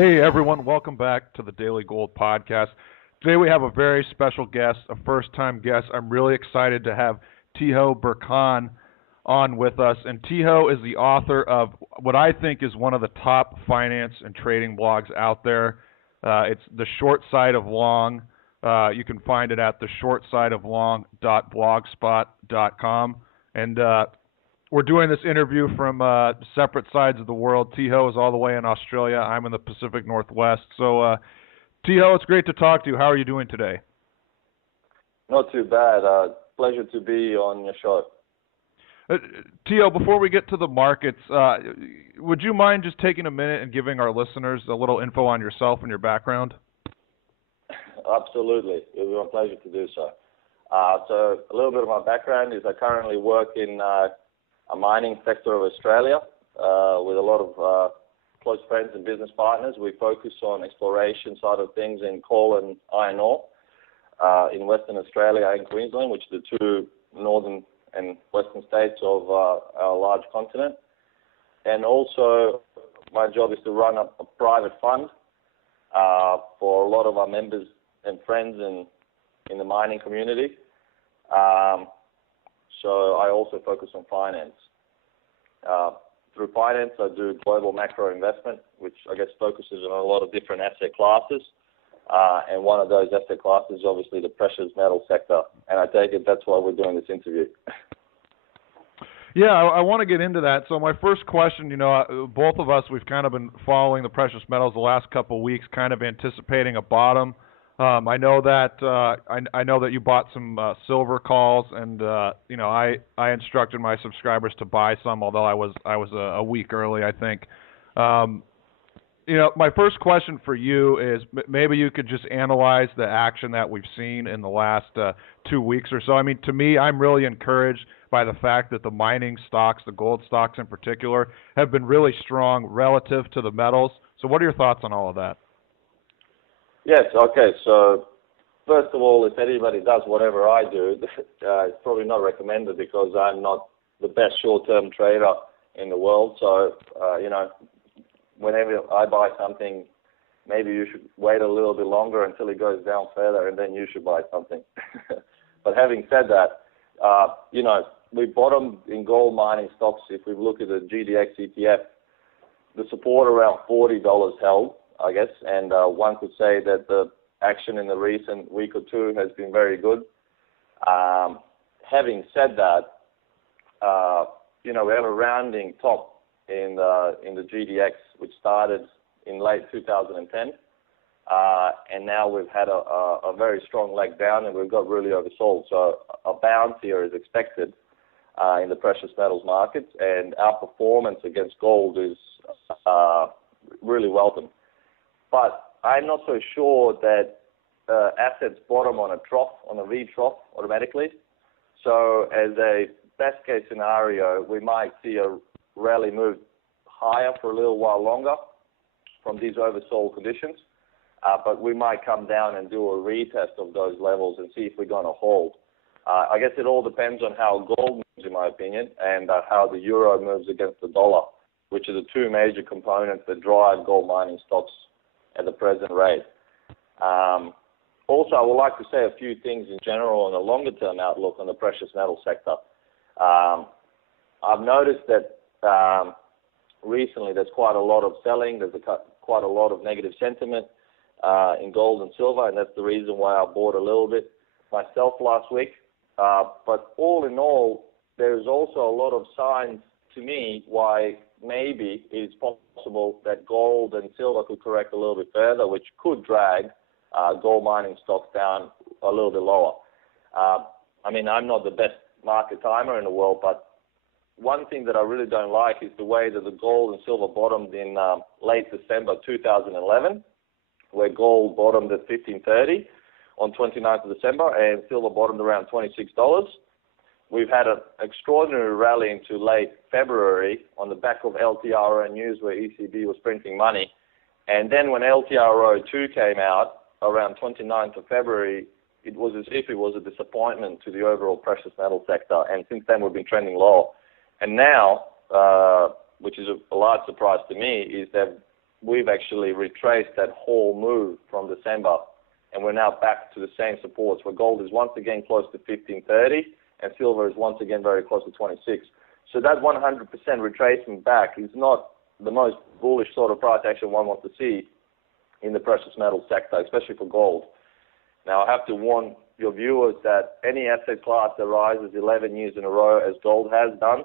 Hey everyone, welcome back to the Daily Gold Podcast. Today we have a very special guest, a first-time guest. I'm really excited to have Roy-byrne on with us. And Tiho is the author of what I think is one of the top finance and trading blogs out there. It's The Short Side of Long. You can find it at theshortsideoflong.blogspot.com. And we're doing this interview from separate sides of the world. Tiho is all the way in Australia. I'm in the Pacific Northwest. So, Tiho, it's great to talk to you. How are you doing today? Not too bad. Pleasure to be on your show. Tiho, before we get to the markets, would you mind just taking a minute and giving our listeners a little info on yourself and your background? Absolutely. It would be my pleasure to do so. So a little bit of my background is I currently work in a mining sector of Australia with a lot of close friends and business partners. We focus on exploration side of things in coal and iron ore in Western Australia and Queensland, which are the two northern and western states of our large continent. And also my job is to run a private fund for a lot of our members and friends in the mining community. So I also focus on finance. Through finance, I do global macro investment, which I guess focuses on a lot of different asset classes. And one of those asset classes is obviously the precious metal sector. And I take it that's why we're doing this interview. Yeah, I want to get into that. So my first question, both of us, we've kind of been following the precious metals the last couple of weeks, kind of anticipating a bottom. I know that I know that you bought some silver calls, and I instructed my subscribers to buy some, although I was a week early, I think. My first question for you is maybe you could just analyze the action that we've seen in the last 2 weeks or so. I mean, to me, I'm really encouraged by the fact that the mining stocks, the gold stocks in particular, have been really strong relative to the metals. So what are your thoughts on all of that? Yes, okay. So first of all, if anybody does whatever I do, it's probably not recommended because I'm not the best short-term trader in the world. So, whenever I buy something, maybe you should wait a little bit longer until it goes down further, and then you should buy something. But having said that, we bottomed in gold mining stocks. If we look at the GDX ETF, the support around $40 held, I guess, and one could say that the action in the recent week or two has been very good. Having said that, we have a rounding top in the GDX, which started in late 2010, and now we've had a very strong leg down, and we've got really oversold. So a bounce here is expected in the precious metals markets, and our performance against gold is really welcome. But I'm not so sure that assets bottom on a V-trough automatically. So as a best case scenario, we might see a rally move higher for a little while longer from these oversold conditions. But we might come down and do a retest of those levels and see if we're going to hold. I guess it all depends on how gold moves, in my opinion, and how the euro moves against the dollar, which are the two major components that drive gold mining stocks at the present rate. Also, I would like to say a few things in general on a longer-term outlook on the precious metal sector. I've noticed that recently there's quite a lot of selling. There's quite a lot of negative sentiment in gold and silver, and that's the reason why I bought a little bit myself last week. But all in all, there's also a lot of signs to me why maybe it's possible that gold and silver could correct a little bit further, which could drag gold mining stocks down a little bit lower. I'm not the best market timer in the world, but one thing that I really don't like is the way that the gold and silver bottomed in late December 2011, where gold bottomed at $15.30 on 29th of December, and silver bottomed around $26. We've had an extraordinary rally into late February on the back of LTRO news where ECB was printing money. And then when LTRO 2 came out around 29th of February, it was as if it was a disappointment to the overall precious metal sector. And since then, we've been trending low. And now, which is a large surprise to me, is that we've actually retraced that whole move from December, and we're now back to the same supports where gold is once again close to 1530 and silver is once again very close to 26. So that 100% retracement back is not the most bullish sort of price action one wants to see in the precious metal sector, especially for gold. Now, I have to warn your viewers that any asset class that rises 11 years in a row, as gold has done,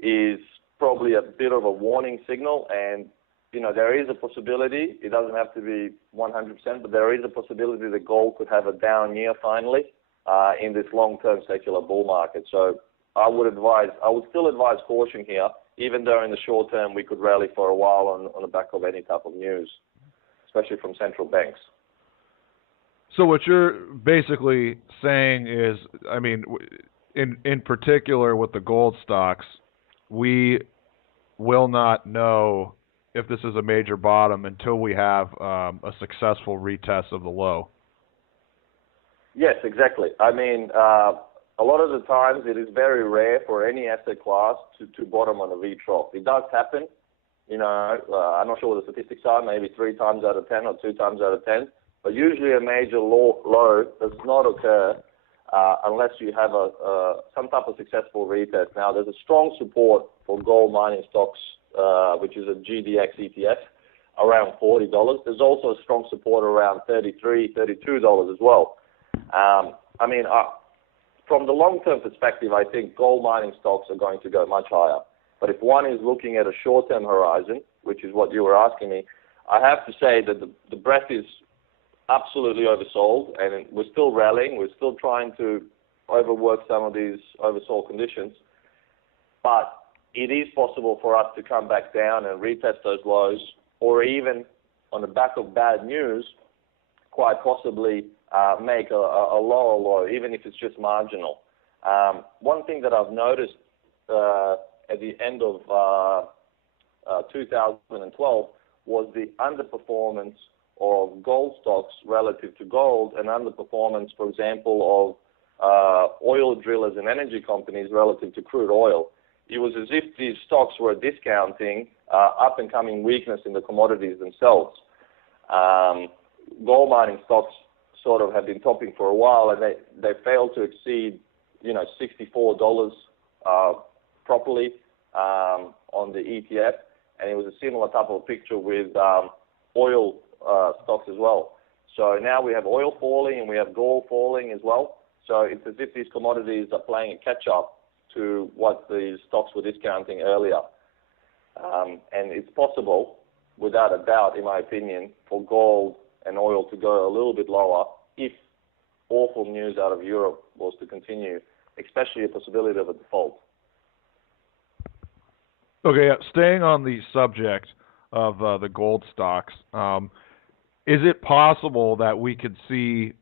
is probably a bit of a warning signal. And, you know, there is a possibility, it doesn't have to be 100%, but there is a possibility that gold could have a down year finally in this long-term secular bull market. So I would still advise caution here, even though in the short term we could rally for a while on the back of any type of news, especially from central banks. So what you're basically saying is, I mean, in particular with the gold stocks, we will not know if this is a major bottom until we have a successful retest of the low. Yes, exactly. I mean, a lot of the times it is very rare for any asset class to bottom on a V-trough. It does happen. You know, I'm not sure what the statistics are, maybe 3 times out of 10 or 2 times out of 10. But usually a major low does not occur unless you have some type of successful retest. Now, there's a strong support for gold mining stocks, which is a GDX ETF, around $40. There's also a strong support around $33, $32 as well. I mean, from the long-term perspective, I think gold mining stocks are going to go much higher. But if one is looking at a short-term horizon, which is what you were asking me, I have to say that the breadth is absolutely oversold, and we're still rallying. We're still trying to overwork some of these oversold conditions. But it is possible for us to come back down and retest those lows, or even on the back of bad news, quite possibly make a lower low, even if it's just marginal. One thing that I've noticed at the end of 2012 was the underperformance of gold stocks relative to gold, and underperformance, for example, of oil drillers and energy companies relative to crude oil. It was as if these stocks were discounting up-and-coming weakness in the commodities themselves. Gold mining stocks sort of have been topping for a while, and they failed to exceed, $64 properly on the ETF, and it was a similar type of picture with oil stocks as well. So now we have oil falling and we have gold falling as well. So it's as if these commodities are playing a catch-up to what the stocks were discounting earlier. And it's possible, without a doubt, in my opinion, for gold and oil to go a little bit lower if awful news out of Europe was to continue, especially a possibility of a default. Okay, staying on the subject of the gold stocks, is it possible that we could see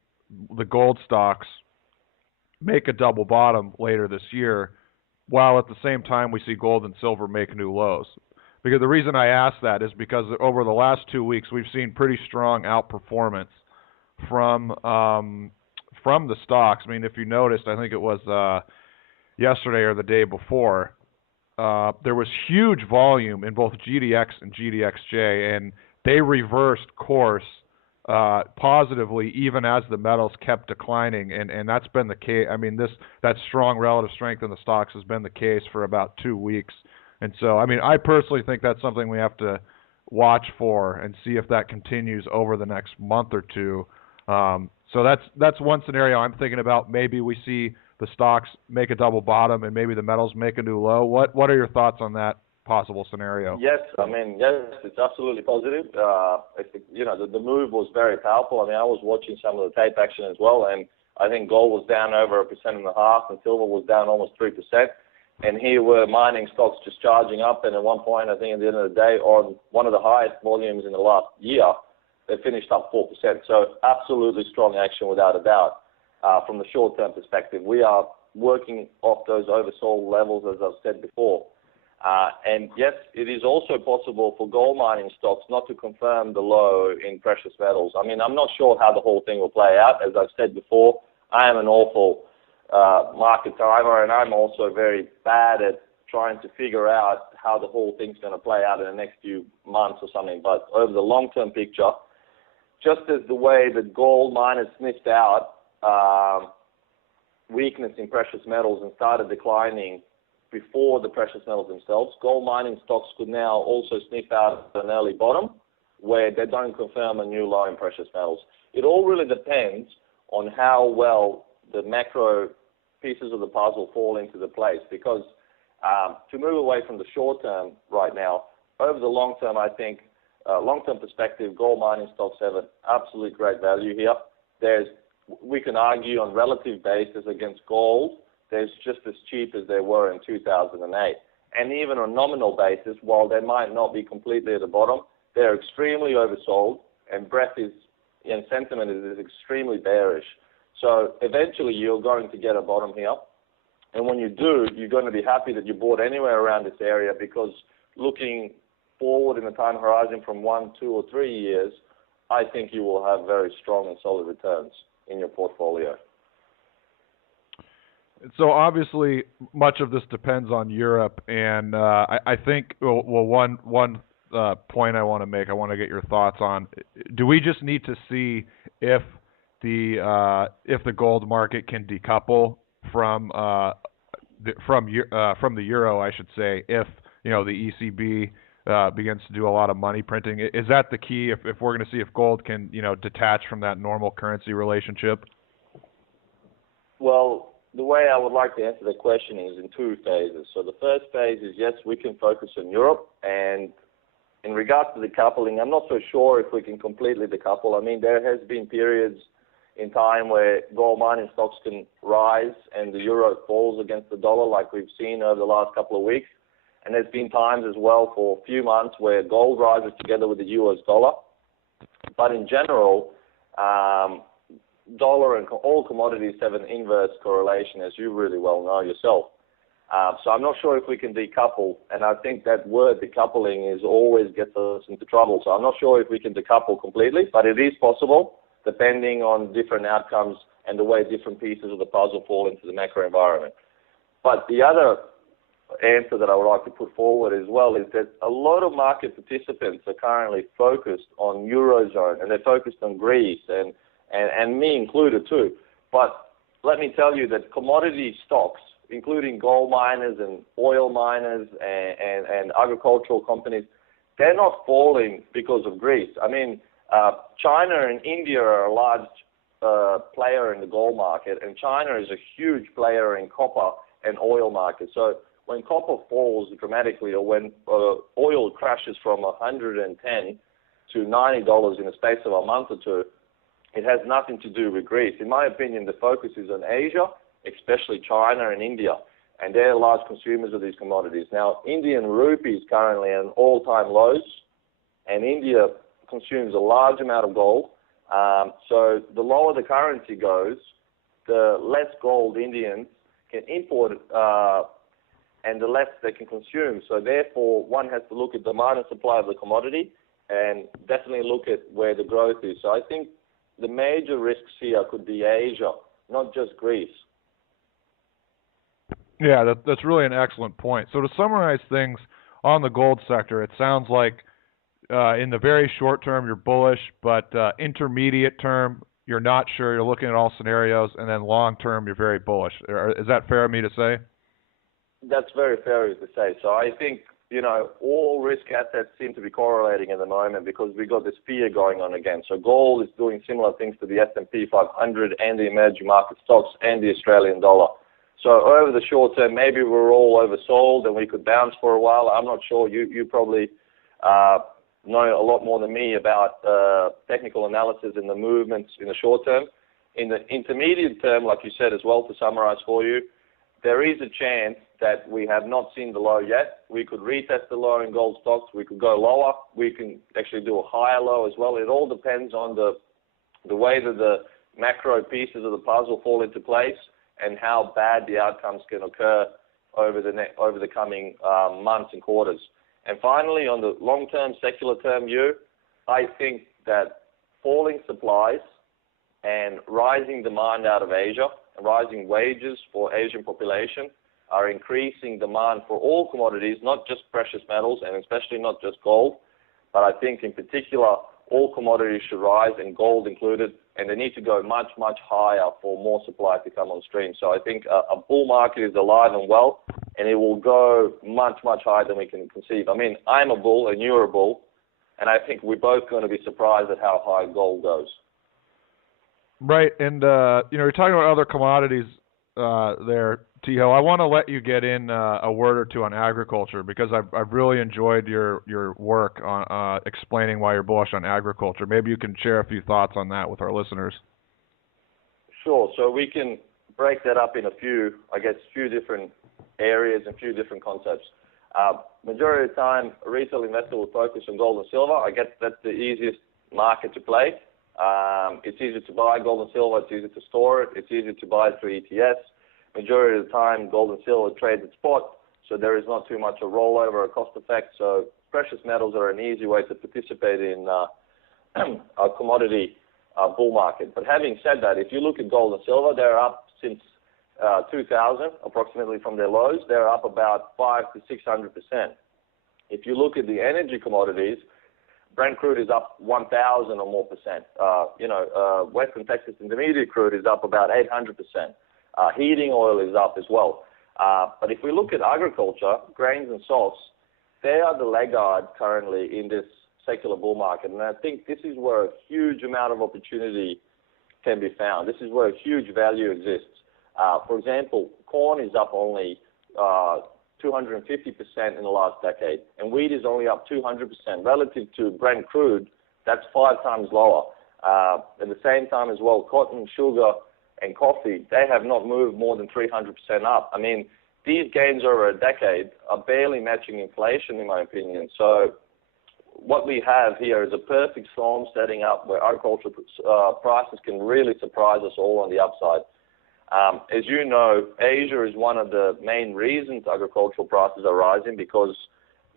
the gold stocks make a double bottom later this year, while at the same time we see gold and silver make new lows? Because the reason I ask that is because over the last 2 weeks we've seen pretty strong outperformance from the stocks. I mean, if you noticed, I think it was yesterday or the day before, there was huge volume in both GDX and GDXJ, and they reversed course positively even as the metals kept declining, and that's been the case. I mean, that strong relative strength in the stocks has been the case for about 2 weeks. And so, I mean, I personally think that's something we have to watch for and see if that continues over the next month or two. So that's one scenario I'm thinking about. Maybe we see the stocks make a double bottom and maybe the metals make a new low. What are your thoughts on that possible scenario? Yes, it's absolutely positive. The move was very powerful. I mean, I was watching some of the tape action as well, and I think gold was down over 1.5%, and silver was down almost 3%. And here were mining stocks just charging up, and at one point, I think at the end of the day, on one of the highest volumes in the last year, they finished up 4%. So absolutely strong action without a doubt. From the short-term perspective, we are working off those oversold levels, as I've said before. And yes, it is also possible for gold mining stocks not to confirm the low in precious metals. I mean, I'm not sure how the whole thing will play out. As I've said before, I am an awful market timer, and I'm also very bad at trying to figure out how the whole thing's going to play out in the next few months or something. But over the long-term picture, just as the way that gold miners sniffed out weakness in precious metals and started declining before the precious metals themselves, gold mining stocks could now also sniff out an early bottom where they don't confirm a new low in precious metals. It all really depends on how well the macro pieces of the puzzle fall into the place, because to move away from the short term right now, over the long term, I think, long-term perspective, gold mining stocks have an absolute great value here. We can argue on relative basis against gold, they're just as cheap as they were in 2008. And even on nominal basis, while they might not be completely at the bottom, they're extremely oversold, and sentiment is extremely bearish. So eventually you're going to get a bottom here. And when you do, you're going to be happy that you bought anywhere around this area, because looking forward in the time horizon from 1, 2, or 3 years, I think you will have very strong and solid returns in your portfolio. So obviously, much of this depends on Europe, and I think one point I want to make, I want to get your thoughts on. Do we just need to see if the gold market can decouple from the euro, I should say, if the ECB begins to do a lot of money printing? Is that the key? If we're going to see if gold can detach from that normal currency relationship? Well, the way I would like to answer the question is in 2 phases. So the first phase is, yes, we can focus on Europe, and in regards to decoupling, I'm not so sure if we can completely decouple. I mean, there has been periods in time where gold mining stocks can rise and the euro falls against the dollar, like we've seen over the last couple of weeks. And there's been times as well for a few months where gold rises together with the US dollar. But in general, dollar and all commodities have an inverse correlation, as you really well know yourself. So I'm not sure if we can decouple, and I think that word decoupling always gets us into trouble. So I'm not sure if we can decouple completely, but it is possible, depending on different outcomes and the way different pieces of the puzzle fall into the macro environment. But the other answer that I would like to put forward as well is that a lot of market participants are currently focused on Eurozone, and they're focused on Greece, and me included too. But let me tell you that commodity stocks, including gold miners and oil miners and agricultural companies, they're not falling because of Greece. I mean, China and India are a large player in the gold market, and China is a huge player in copper and oil market. So when copper falls dramatically, or when oil crashes from 110 to $90 in the space of a month or two, it has nothing to do with Greece. In my opinion, the focus is on Asia, especially China and India, and they're large consumers of these commodities. Now, Indian rupee is currently at all-time lows, and India consumes a large amount of gold. So the lower the currency goes, the less gold Indians can import, and the less they can consume. So therefore, one has to look at demand and supply of the commodity, and definitely look at where the growth is. So I think the major risks here could be Asia, not just Greece. Yeah, that's really an excellent point. So to summarize things on the gold sector, it sounds like in the very short term you're bullish, but intermediate term you're not sure. You're looking at all scenarios, and then long term you're very bullish. Is that fair of me to say? That's very fair to say. So I think all risk assets seem to be correlating at the moment, because we got this fear going on again. So gold is doing similar things to the S&P 500 and the emerging market stocks and the Australian dollar. So over the short term, maybe we're all oversold and we could bounce for a while. I'm not sure. You probably know a lot more than me about technical analysis and the movements in the short term. In the intermediate term, like you said as well, to summarize for you, there is a chance that we have not seen the low yet. We could retest the low in gold stocks. We could go lower. We can actually do a higher low as well. It all depends on the way that the macro pieces of the puzzle fall into place, and how bad the outcomes can occur over the coming months and quarters. And finally, on the long-term, secular term view, I think that falling supplies and rising demand out of Asia, and rising wages for Asian population, are increasing demand for all commodities, not just precious metals and especially not just gold. But I think in particular, all commodities should rise, and gold included, and they need to go much, much higher for more supply to come on stream. So I think a bull market is alive and well, and it will go much, much higher than we can conceive. I mean, I'm a bull and you're a bull, and I think we're both going to be surprised at how high gold goes. Right, and you're talking about other commodities there, Tiho. I want to let you get in a word or two on agriculture, because I've really enjoyed your work on explaining why you're bullish on agriculture. Maybe you can share a few thoughts on that with our listeners. Sure. So we can break that up in a few different areas and few different concepts. Majority of the time, a retail investor will focus on gold and silver. I guess that's the easiest market to play. It's easy to buy gold and silver. It's easy to store it. It's easy to buy through ETFs. Majority of the time, gold and silver trade at spot, so there is not too much a rollover or cost effect. So precious metals are an easy way to participate in a commodity bull market. But having said that, if you look at gold and silver, they're up since 2000, approximately from their lows. They're up about 500 to 600%. If you look at the energy commodities, Brent crude is up 1,000 or more percent. Western Texas Intermediate crude is up about 800%. Heating oil is up as well. But if we look at agriculture, grains and softs, they are the laggard currently in this secular bull market. And I think this is where a huge amount of opportunity can be found. This is where a huge value exists. For example, corn is up only 250% in the last decade, and wheat is only up 200%. Relative to Brent crude, that's 5 times lower. At the same time as well, cotton, sugar, and coffee, they have not moved more than 300% up. I mean, these gains over a decade are barely matching inflation, in my opinion. So what we have here is a perfect storm setting up where agricultural prices can really surprise us all on the upside. As you know, Asia is one of the main reasons agricultural prices are rising, because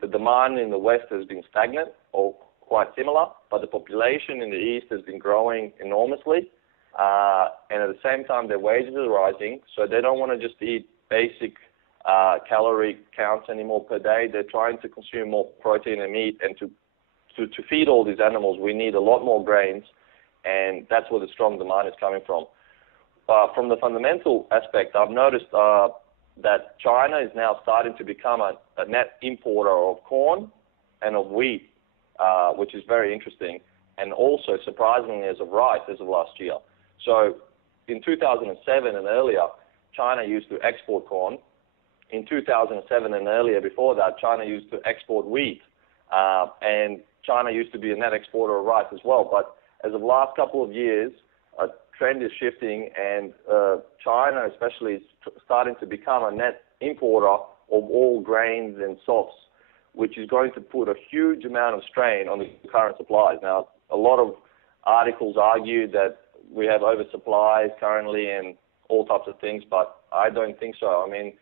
the demand in the West has been stagnant or quite similar, but the population in the East has been growing enormously. And at the same time, their wages are rising, so they don't want to just eat basic calorie counts anymore per day. They're trying to consume more protein and meat, and to feed all these animals, we need a lot more grains, and that's where the strong demand is coming from. From the fundamental aspect, I've noticed that China is now starting to become a net importer of corn and of wheat, which is very interesting, and also surprisingly as of rice as of last year. So in 2007 and earlier, China used to export corn. In 2007 and earlier before that, China used to export wheat, and China used to be a net exporter of rice as well. But as of last couple of years, a trend is shifting, and China especially is starting to become a net importer of all grains and softs, which is going to put a huge amount of strain on the current supplies. Now, a lot of articles argue that we have oversupplies currently and all types of things, but I don't think so. I mean,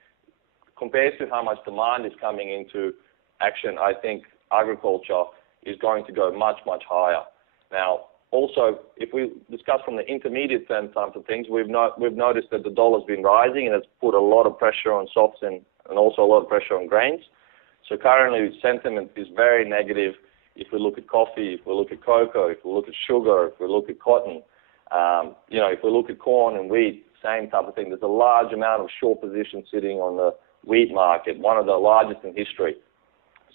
compared to how much demand is coming into action, I think agriculture is going to go much, much higher. Now, also, if we discuss from the intermediate term types of things, we've noticed that the dollar's been rising, and it's put a lot of pressure on softs and also a lot of pressure on grains. So currently, sentiment is very negative. If we look at coffee, if we look at cocoa, if we look at sugar, if we look at cotton, if we look at corn and wheat, same type of thing. There's a large amount of short positions sitting on the wheat market, one of the largest in history.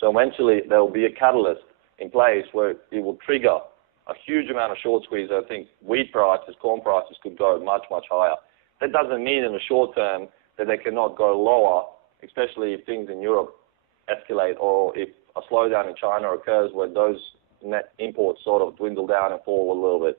So eventually, there will be a catalyst in place where it will trigger a huge amount of short squeeze. I think wheat prices, corn prices could go much, much higher. That doesn't mean in the short term that they cannot go lower, especially if things in Europe escalate or if a slowdown in China occurs where those net imports sort of dwindle down and fall a little bit.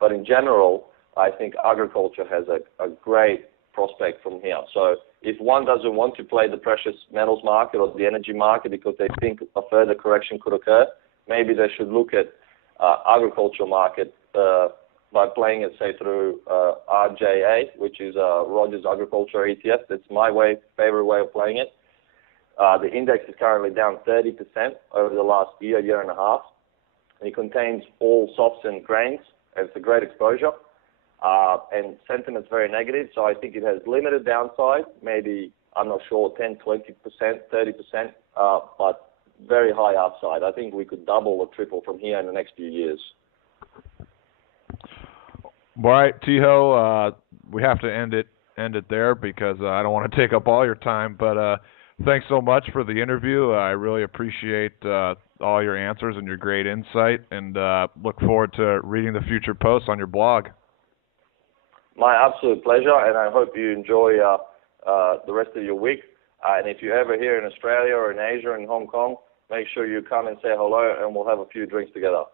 But in general, I think agriculture has a great prospect from here. So if one doesn't want to play the precious metals market or the energy market because they think a further correction could occur, maybe they should look at agricultural market by playing it, say, through RJA, which is Rogers Agriculture ETF. That's my favorite way of playing it. The index is currently down 30% over the last year and a half. And it contains all softs and grains. It's a great exposure. And sentiment's very negative, so I think it has limited downside, maybe I'm not sure, 10, 20%, 30%, but very high upside. I think we could double or triple from here in the next few years. All right, Tiho, we have to end it there because I don't want to take up all your time. But thanks so much for the interview. I really appreciate all your answers and your great insight, and look forward to reading the future posts on your blog. My absolute pleasure, and I hope you enjoy the rest of your week. And if you're ever here in Australia or in Asia, in Hong Kong, make sure you come and say hello, and we'll have a few drinks together.